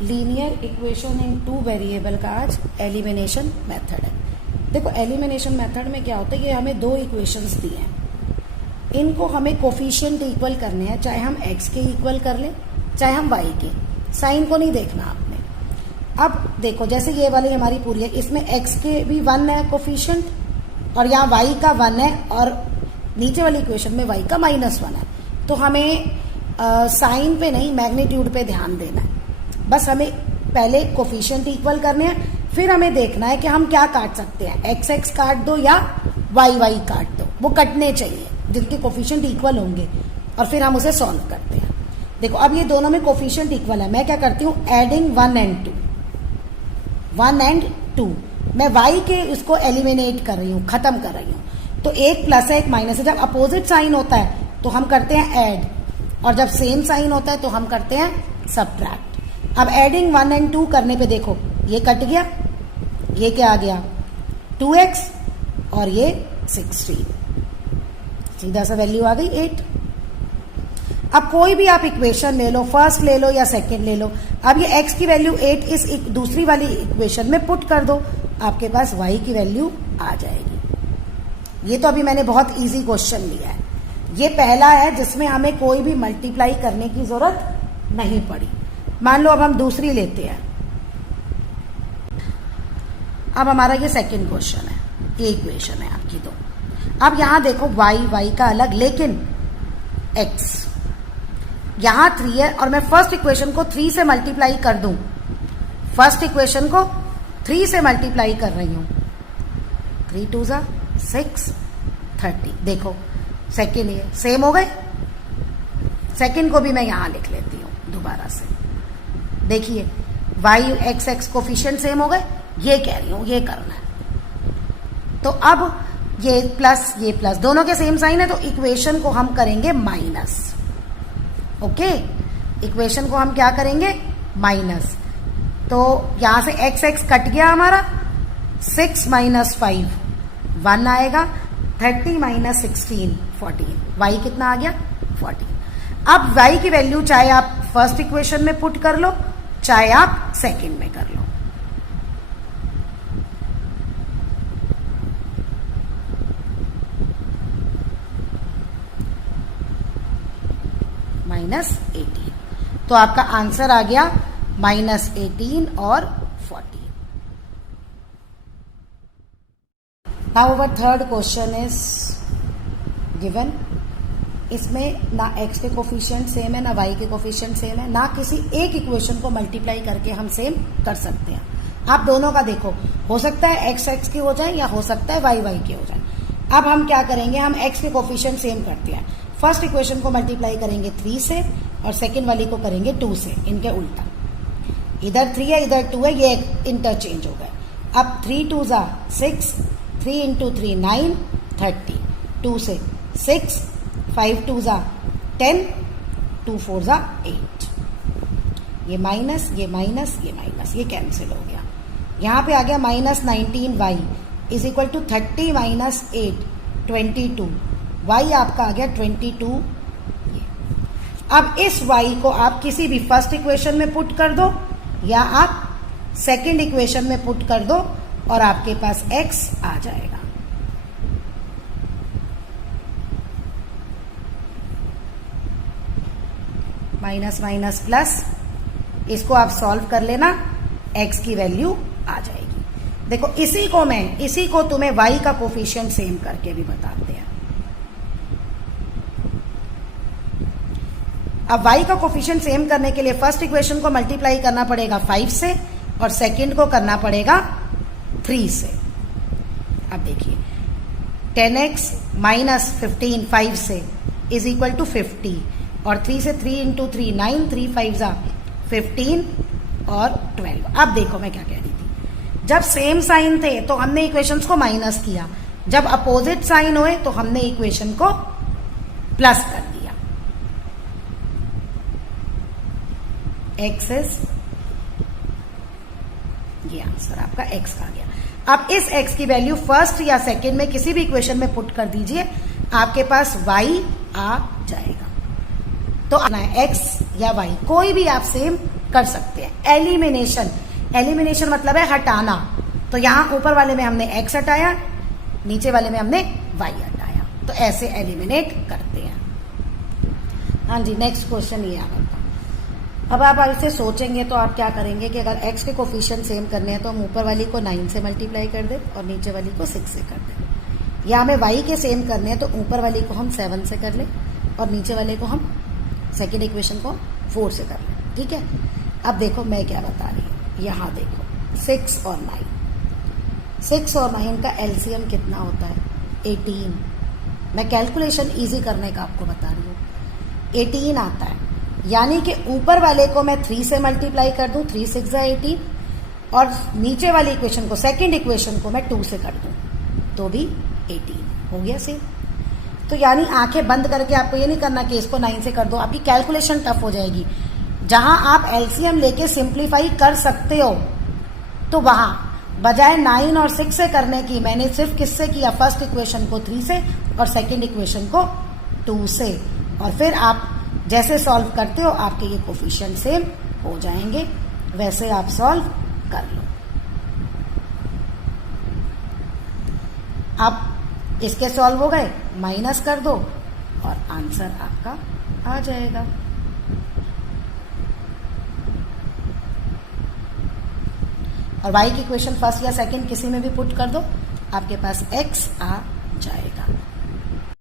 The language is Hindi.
Linear equation in two variable का आज एलिमिनेशन मेथड है। देखो एलिमिनेशन मेथड में क्या होता है, ये हमें दो इक्वेशंस दिए हैं, इनको हमें कोफिशिएंट इक्वल करने हैं, चाहे हम x के इक्वल कर लें चाहे हम y के, साइन को नहीं देखना आपने। अब देखो जैसे ये वाली हमारी पूरी है, इसमें x के भी 1 है कोफिशिएंट और यहाँ y का 1 है और नीचे वाली इक्वेशन में y का -1 है। तो हमें साइन पे नहीं मैग्नीट्यूड पे ध्यान देना है। बस हमें पहले कोफिशिएंट इक्वल करने हैं, फिर हमें देखना है कि हम क्या काट सकते हैं, एक्स एक्स काट दो या वाई वाई काट दो, वो कटने चाहिए जिनके कोफिशिएंट इक्वल होंगे और फिर हम उसे सॉल्व करते हैं। देखो अब ये दोनों में कोफिशिएंट इक्वल है, मैं क्या करती हूँ एडिंग 1 and 2, मैं y के उसको एलिमिनेट कर रही हूँ, खत्म कर रही हूँ। तो एक प्लस है एक माइनस है, जब अपोजिट साइन होता है तो हम करते हैं ऐड और जब सेम साइन होता है तो हम करते हैं सब्ट्रैक्ट। अब एडिंग 1 and 2 करने पे देखो ये कट गया, ये क्या आ गया 2x और ये 16, सीधा सा वैल्यू आ गई 8। अब कोई भी आप इक्वेशन ले लो, फर्स्ट ले लो या सेकंड ले लो, अब ये x की वैल्यू 8 इस दूसरी वाली इक्वेशन में पुट कर दो, आपके पास y की वैल्यू आ जाएगी। ये तो अभी मैंने बहुत इजी क्वेश्चन लिया है, ये पहला है जिसमें हमें कोई भी मल्टीप्लाई करने की जरूरत नहीं पड़ी। मान लो अब हम दूसरी लेते हैं, अब हमारा ये सेकंड क्वेश्चन है, ये इक्वेशन है आपकी दो। अब यहां देखो y का अलग लेकिन x यहां 3 है और मैं फर्स्ट इक्वेशन को 3 से मल्टीप्लाई कर दूं, फर्स्ट इक्वेशन को 3 से मल्टीप्लाई कर रही हूं, 3 2 6 30। देखो सेकेंड ये सेम हो गए, सेकेंड को भी मैं यहां लिख लेती हूं दोबारा से। देखिए y x x coefficient same हो गए, ये कह रही हूं ये करना है। तो अब ये प्लस दोनों के सेम साइन है तो इक्वेशन को हम करेंगे माइनस। ओके, इक्वेशन को हम क्या करेंगे माइनस। तो यहां से x x कट गया हमारा, 6 - 5 1 आएगा, 30 - 16 14, y कितना आ गया 14। अब y की वैल्यू चाहे आप फर्स्ट इक्वेशन में पुट कर लो चाहे आप सेकंड में कर लो। -18, तो आपका आंसर आ गया -18 और 14। Now our third question is given. इसमें ना x के कोफिशिएंट सेम है ना y के कोफिशिएंट सेम है, ना किसी एक इक्वेशन को मल्टीप्लाई करके हम सेम कर सकते हैं। आप दोनों का देखो, हो सकता है x x के हो जाए या हो सकता है y y के हो जाए। अब हम क्या करेंगे, हम x के कोफिशिएंट सेम करते हैं। फर्स्ट इक्वेशन को मल्टीप्लाई करेंगे 3 से और सेकंड वाली को करेंगे 2 से, इनके उल्टा। इधर 3 है इधर 2 है, ये इंटरचेंज हो गए। अब 3 2 6, 3 × 3 9 30, 2 से 6, 5 2 10, 2 4 8। ये माइनस ये माइनस ये माइनस, ये कैंसिल हो गया। यहां पे आ गया -19y is equal to 30 - 8 22, y आपका आ गया 22। अब इस y को आप किसी भी फर्स्ट इक्वेशन में पुट कर दो या आप सेकंड इक्वेशन में पुट कर दो और आपके पास x आ जाएगा। माइनस माइनस प्लस, इसको आप सॉल्व कर लेना, x की वैल्यू आ जाएगी। देखो इसी को तुम्हें y का कोफिशिएंट सेम करके भी बताते हैं। अब y का कोफिशिएंट सेम करने के लिए फर्स्ट इक्वेशन को मल्टीप्लाई करना पड़ेगा 5 से और सेकंड को करना पड़ेगा 3 से। अब देखिए 10x - 15 5 से इज इक्वल टू 50 और 3 से 3 × 3 9, 3 5 15 और 12। अब देखो मैं क्या कह रही थी, जब सेम साइन थे तो हमने इक्वेशंस को माइनस किया, जब अपोजिट साइन हुए तो हमने इक्वेशन को प्लस कर दिया। x इज, ये आंसर आपका x का आ गया। अब इस x की वैल्यू फर्स्ट या सेकंड में किसी भी इक्वेशन में पुट कर दीजिए, आपके पास y आ जाएगा। तो आना है x या y, कोई भी आप सेम कर सकते हैं। एलिमिनेशन, एलिमिनेशन मतलब है हटाना। तो यहां ऊपर वाले में हमने x हटाया, नीचे वाले में हमने y हटाया, तो ऐसे एलिमिनेट करते हैं। हाँ जी, नेक्स्ट क्वेश्चन ये आता। अब आप ऐसे सोचेंगे तो आप क्या करेंगे कि अगर x के कोफिशिएंट सेम करने हैं तो हम ऊपर वाली को 9 से मल्टीप्लाई कर दें और नीचे वाली को 6 से कर दें, या हमें y के सेम करने हैं तो ऊपर वाली को हम 7 से कर लें और नीचे वाले को हम सेकेंड इक्वेशन को 4 से कर लें। ठीक है, अब देखो मैं क्या बता रही हूँ, यहाँ देखो 6 और 9, 6 और 9 का एलसीएम कितना होता है? 18। मैं कैलकुलेशन इजी करने का आपको बता रही हूँ, 18 आता है। यानी कि ऊपर वाले को मैं 3 से मल्टीप्लाई कर दूं, 3 6 18, और नीचे वाली इक्वेशन को, सेकंड इक्वेशन को मैं 2 से कर दूं तो भी 18 हो गया सेम। तो यानी आंखें बंद करके आपको ये नहीं करना कि इसको 9 से कर दो, आपकी कैलकुलेशन टफ हो जाएगी। जहां आप एलसीएम लेके सिंप्लीफाई कर सकते हो तो वहां बजाय 9 और 6 से करने की मैंने सिर्फ किससे किया? फर्स्ट इक्वेशन को 3 से और सेकेंड इक्वेशन को 2 से, और फिर आप जैसे सॉल्व करते हो आपके ये कोफिशिएंट सेम हो जाएंगे, वैसे आप सॉल्व कर लो। अब इसके सॉल्व हो गए, माइनस कर दो और आंसर आपका आ जाएगा। और y की इक्वेशन फर्स्ट या सेकंड किसी में भी पुट कर दो, आपके पास x आ जाएगा।